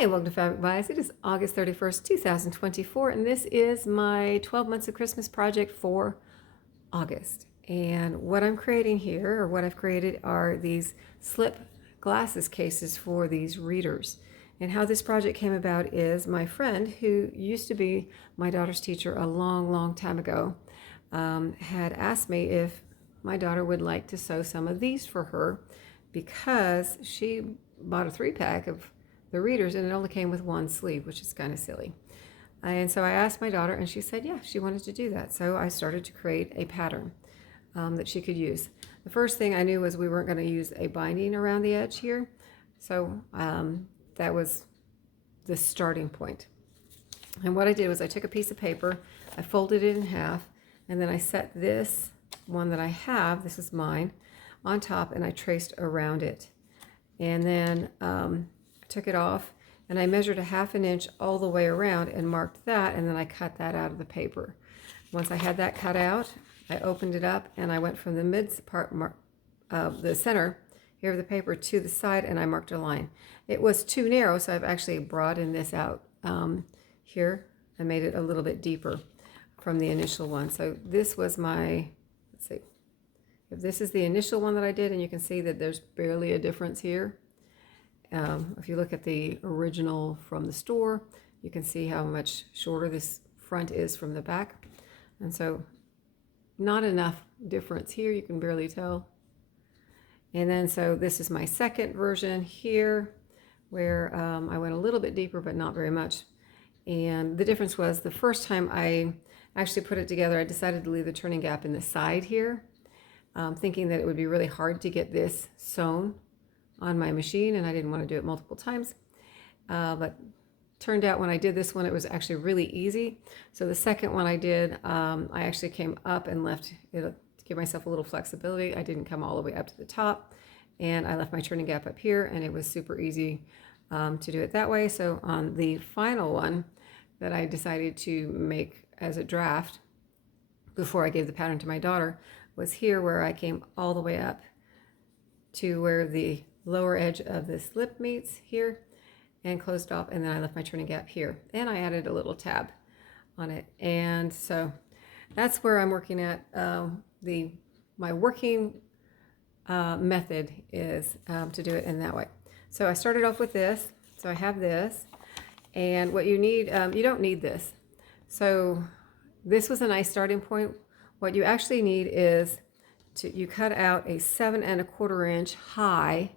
Hi, and welcome to Fabric Bias. It is August 31st, 2024, and this is my 12 months of Christmas project for August. And what I'm creating here, or what I've created, are these slip glasses cases for these readers. And how this project came about is my friend, who used to be my daughter's teacher a long, long time ago, had asked me if my daughter would like to sew some of these for her because she bought a 3-pack of the readers and it only came with one sleeve, which is kind of silly. And so I asked my daughter and she said, yeah, she wanted to do that. So I started to create a pattern that she could use. The first thing I knew was we weren't going to use a binding around the edge here. So that was the starting point. And what I did was I took a piece of paper, I folded it in half, and then I set this one that I have, this is mine, on top, and I traced around it. And then took it off and I measured a 1/2 inch all the way around and marked that, and then I cut that out of the paper. Once I had that cut out, I opened it up and I went from the mid part, the center here of the paper to the side, and I marked a line. It was too narrow, so I've actually broadened this out here and made it a little bit deeper from the initial one. So this was my, let's see, if this is the initial one that I did, and you can see that there's barely a difference here. If you look at the original from the store, you can see how much shorter this front is from the back. And so not enough difference here, you can barely tell. And then so this is my second version here, where I went a little bit deeper, but not very much. And the difference was the first time I actually put it together, I decided to leave the turning gap in the side here, thinking that it would be really hard to get this sewn on my machine, and I didn't want to do it multiple times. But turned out when I did this one, it was actually really easy. So the second one I did, I actually came up and left it to give myself a little flexibility. I didn't come all the way up to the top, and I left my turning gap up here, and it was super easy to do it that way. So on the final one that I decided to make as a draft before I gave the pattern to my daughter was here, where I came all the way up to where the lower edge of the slip meets here and closed off, and then I left my turning gap here, and I added a little tab on it. And so that's where I'm working at. My working method is to do it in that way. So I started off with this, so I have this, and what you need, you don't need this. So this was a nice starting point. What you actually need is you cut out a 7 1/4 inch high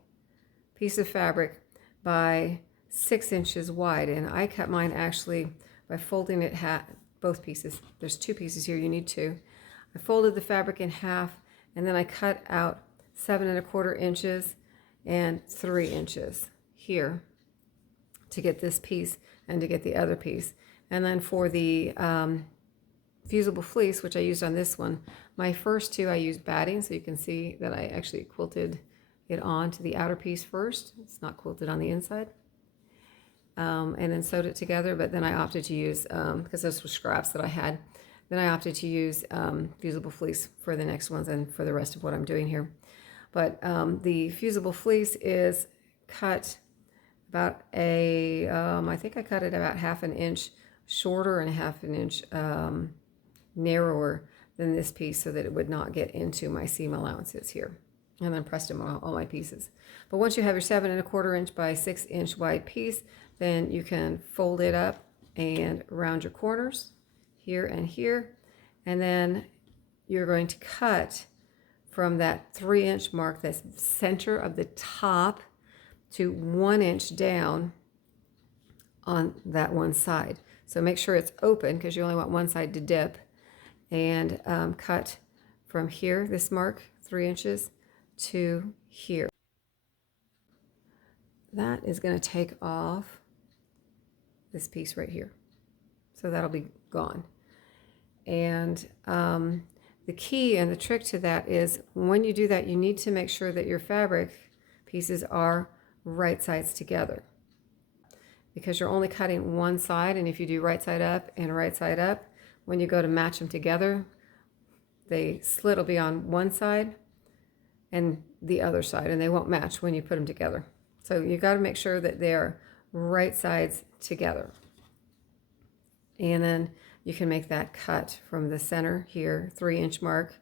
piece of fabric by 6 inches wide, and I cut mine actually by folding it both pieces. There's 2 pieces here, you need 2. I folded the fabric in half, and then I cut out 7 1/4 inches and 3 inches here to get this piece and to get the other piece. And then for the fusible fleece, which I used on this one, my first 2 I used batting, so you can see that I actually quilted it on to the outer piece first. It's not quilted on the inside. And then sewed it together, but then I opted to use, because those were scraps that I had, then I opted to use fusible fleece for the next ones and for the rest of what I'm doing here. But the fusible fleece is cut about I think I cut it about 1/2 inch shorter and 1/2 inch narrower than this piece, so that it would not get into my seam allowances here. And then pressed them on all my pieces. But once you have your 7 1/4 inch by 6 inch wide piece, then you can fold it up and round your corners here and here. And then you're going to cut from that 3 inch mark, that's center of the top, to 1 inch down on that one side. So make sure it's open, because you only want one side to dip. And cut from here, this mark, 3 inches, to here. That is going to take off this piece right here. So that'll be gone. And the key and the trick to that is, when you do that, you need to make sure that your fabric pieces are right sides together, because you're only cutting one side. And if you do right side up and right side up, when you go to match them together, the slit will be on one side and the other side, and they won't match when you put them together. So you got to make sure that they're right sides together. And then you can make that cut from the center here, 3-inch mark,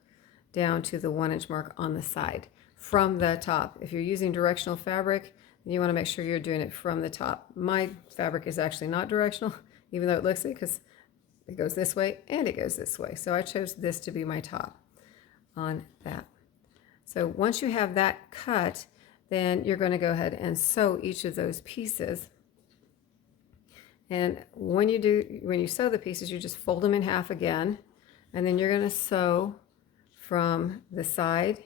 down to the 1-inch mark on the side from the top. If you're using directional fabric, then you want to make sure you're doing it from the top. My fabric is actually not directional, even though it looks it, because it goes this way and it goes this way. So I chose this to be my top on that. So once you have that cut, then you're going to go ahead and sew each of those pieces. And when you sew the pieces, you just fold them in half again, and then you're going to sew from the side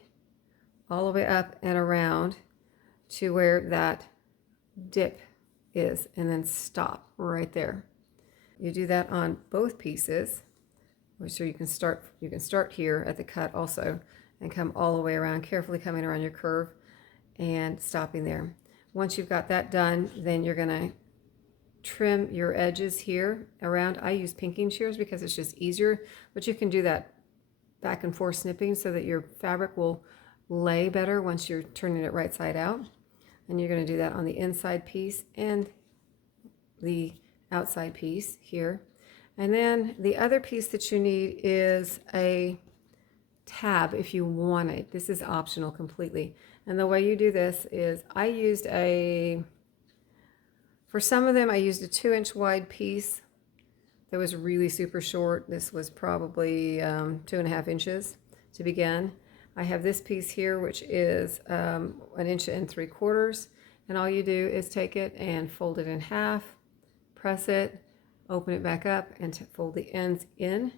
all the way up and around to where that dip is, and then stop right there. You do that on both pieces, so you can start here at the cut also and come all the way around, carefully coming around your curve and stopping there. Once you've got that done, then you're going to trim your edges here around. I use pinking shears because it's just easier, but you can do that back and forth snipping so that your fabric will lay better once you're turning it right side out. And you're going to do that on the inside piece and the outside piece here. And then the other piece that you need is a tab if you want it. This is optional completely. And the way you do this is for some of them, I used a 2-inch wide piece that was really super short. This was probably 2.5 inches to begin. I have this piece here, which is 1 inch and 3/4. And all you do is take it and fold it in half, press it, open it back up, and fold the ends in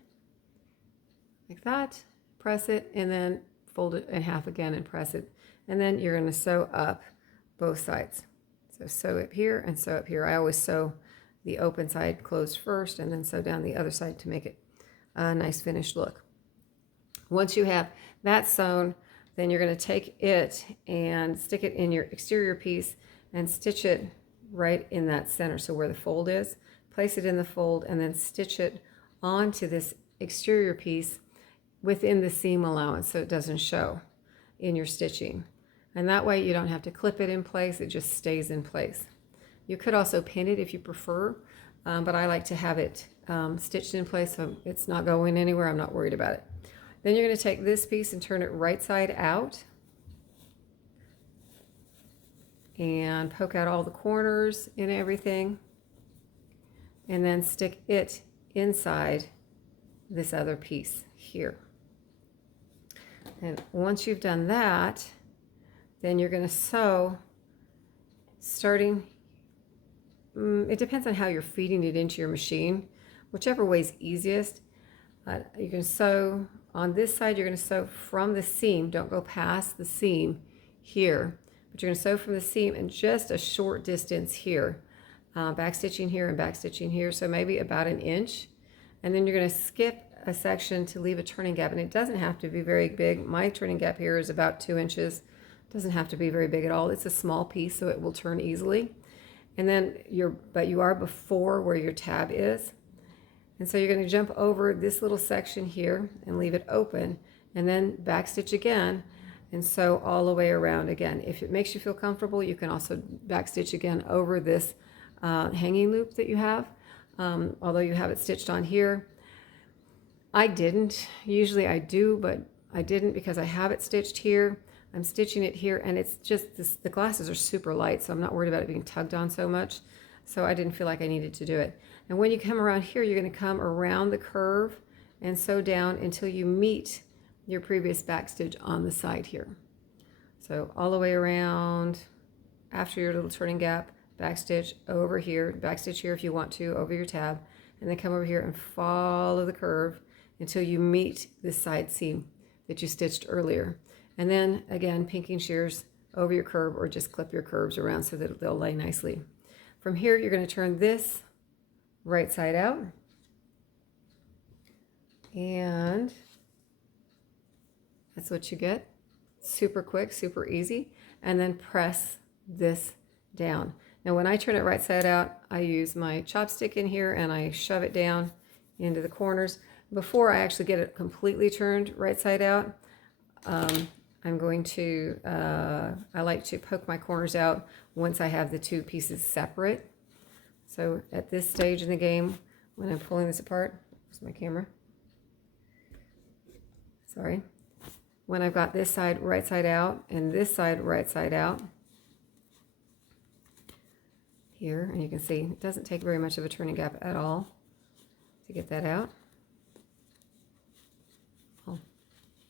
like that. Press it, and then fold it in half again and press it. And then you're going to sew up both sides. So sew up here and sew up here. I always sew the open side closed first and then sew down the other side to make it a nice finished look. Once you have that sewn, then you're going to take it and stick it in your exterior piece and stitch it right in that center. So where the fold is, place it in the fold and then stitch it onto this exterior piece within the seam allowance so it doesn't show in your stitching. And that way you don't have to clip it in place, it just stays in place. You could also pin it if you prefer, but I like to have it stitched in place so it's not going anywhere. I'm not worried about it. Then you're going to take this piece and turn it right side out and poke out all the corners and everything, and then stick it inside this other piece here. And once you've done that, then you're going to sew starting, it depends on how you're feeding it into your machine, whichever way is easiest. You can sew on this side, you're going to sew from the seam, don't go past the seam here, but you're going to sew from the seam and just a short distance here, back stitching here and back stitching here, so maybe about 1 inch. And then you're going to skip a section to leave a turning gap, and it doesn't have to be very big. My turning gap here is about 2 inches. Doesn't have to be very big at all. It's a small piece, so it will turn easily. And then you are before where your tab is. And so you're going to jump over this little section here and leave it open, and then backstitch again and sew all the way around again. If it makes you feel comfortable, you can also backstitch again over this hanging loop that you have, although you have it stitched on here. I didn't. Usually I do, but I didn't because I have it stitched here. I'm stitching it here, and it's just the glasses are super light, so I'm not worried about it being tugged on so much. So I didn't feel like I needed to do it. And when you come around here, you're going to come around the curve and sew down until you meet your previous backstitch on the side here. So all the way around, after your little turning gap, backstitch over here, backstitch here if you want to, over your tab, and then come over here and follow the curve until you meet this side seam that you stitched earlier. And then again, pinking shears over your curve, or just clip your curves around so that they'll lay nicely. From here, you're going to turn this right side out, and that's what you get. Super quick, super easy. And then press this down. Now when I turn it right side out, I use my chopstick in here and I shove it down into the corners. Before I actually get it completely turned right side out, I'm going to, I like to poke my corners out once I have the two pieces separate. So at this stage in the game, when I'm pulling this apart, where's my camera? Sorry. When I've got this side right side out and this side right side out here, and you can see it doesn't take very much of a turning gap at all to get that out. I'll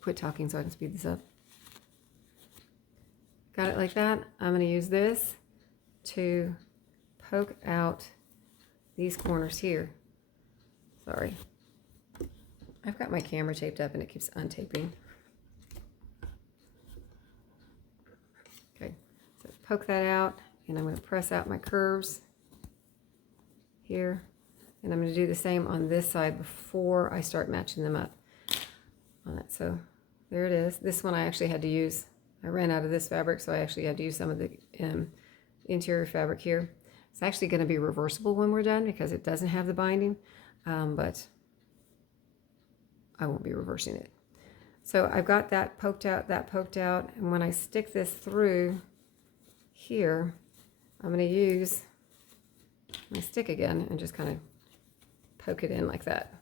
quit talking so I can speed this up. Got it like that. I'm going to use this to poke out these corners here. Sorry. I've got my camera taped up and it keeps untaping. Okay, so poke that out, and I'm going to press out my curves here. And I'm going to do the same on this side before I start matching them up on that. So there it is. This one I actually had to use, I ran out of this fabric, so I actually had to use some of the interior fabric here. It's actually going to be reversible when we're done because it doesn't have the binding, but I won't be reversing it. So I've got that poked out, and when I stick this through here, I'm going to use my stick again and just kind of poke it in like that.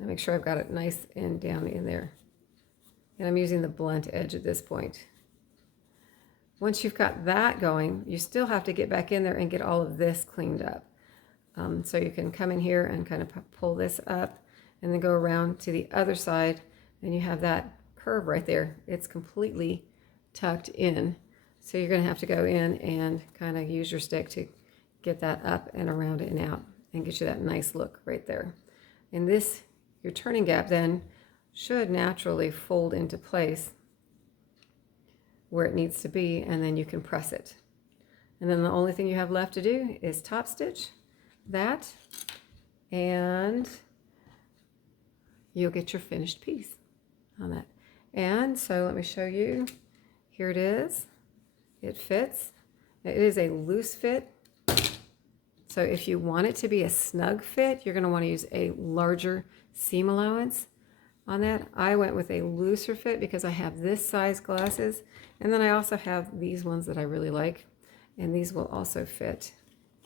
And make sure I've got it nice and down in there. And I'm using the blunt edge at this point. Once you've got that going, you still have to get back in there and get all of this cleaned up. So you can come in here and kind of pull this up and then go around to the other side, and you have that curve right there. It's completely tucked in. So you're going to have to go in and kind of use your stick to get that up and around and out and get you that nice look right there. And this, your turning gap then should naturally fold into place where it needs to be, and then you can press it. And then the only thing you have left to do is top stitch that, and you'll get your finished piece on that. And so let me show you. Here it is. It fits. It is a loose fit. So if you want it to be a snug fit, you're going to want to use a larger seam allowance on that. I went with a looser fit because I have this size glasses, and then I also have these ones that I really like, and these will also fit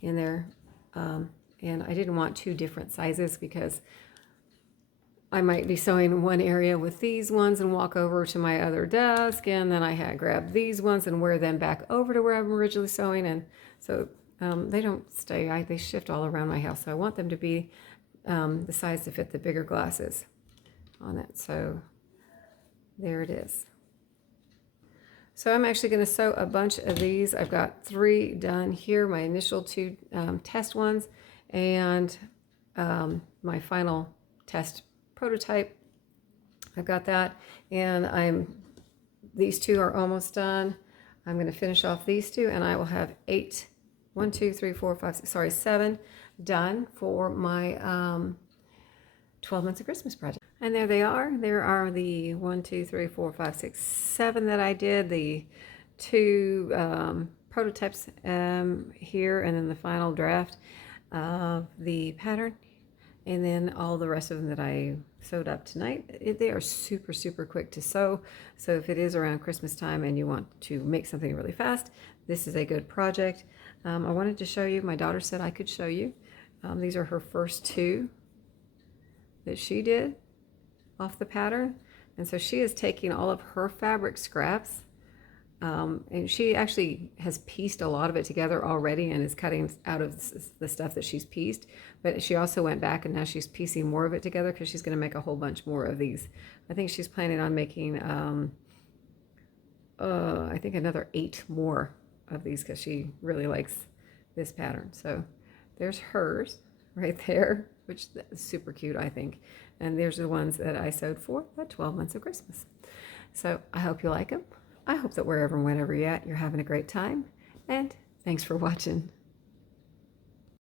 in there. And I didn't want two different sizes because I might be sewing in one area with these ones and walk over to my other desk, and then I had grab these ones and wear them back over to where I'm originally sewing. And so they don't stay, they shift all around my house. So I want them to be the size to fit the bigger glasses on that. So there it is. So I'm actually going to sew a bunch of these. I've got 3 done here, my initial 2 test ones, and my final test prototype. I've got that, and these 2 are almost done. I'm going to finish off these 2, and I will have 7 done for my 12 months of Christmas project. And there they are. There are the 7 that I did, the 2 prototypes here, and then the final draft of the pattern, and then all the rest of them that I sewed up tonight. They are super, super quick to sew. So if it is around Christmas time and you want to make something really fast, this is a good project. I wanted to show you, my daughter said I could show you. These are her first 2 that she did off the pattern. And so she is taking all of her fabric scraps, and she actually has pieced a lot of it together already and is cutting out of the stuff that she's pieced. But she also went back and now she's piecing more of it together because she's going to make a whole bunch more of these. I think she's planning on making, I think another 8 more of these because she really likes this pattern. So there's hers right there, which is super cute, I think. And there's the ones that I sewed for the 12 months of Christmas. So I hope you like them. I hope that wherever and whenever you're at, you're having a great time. And thanks for watching.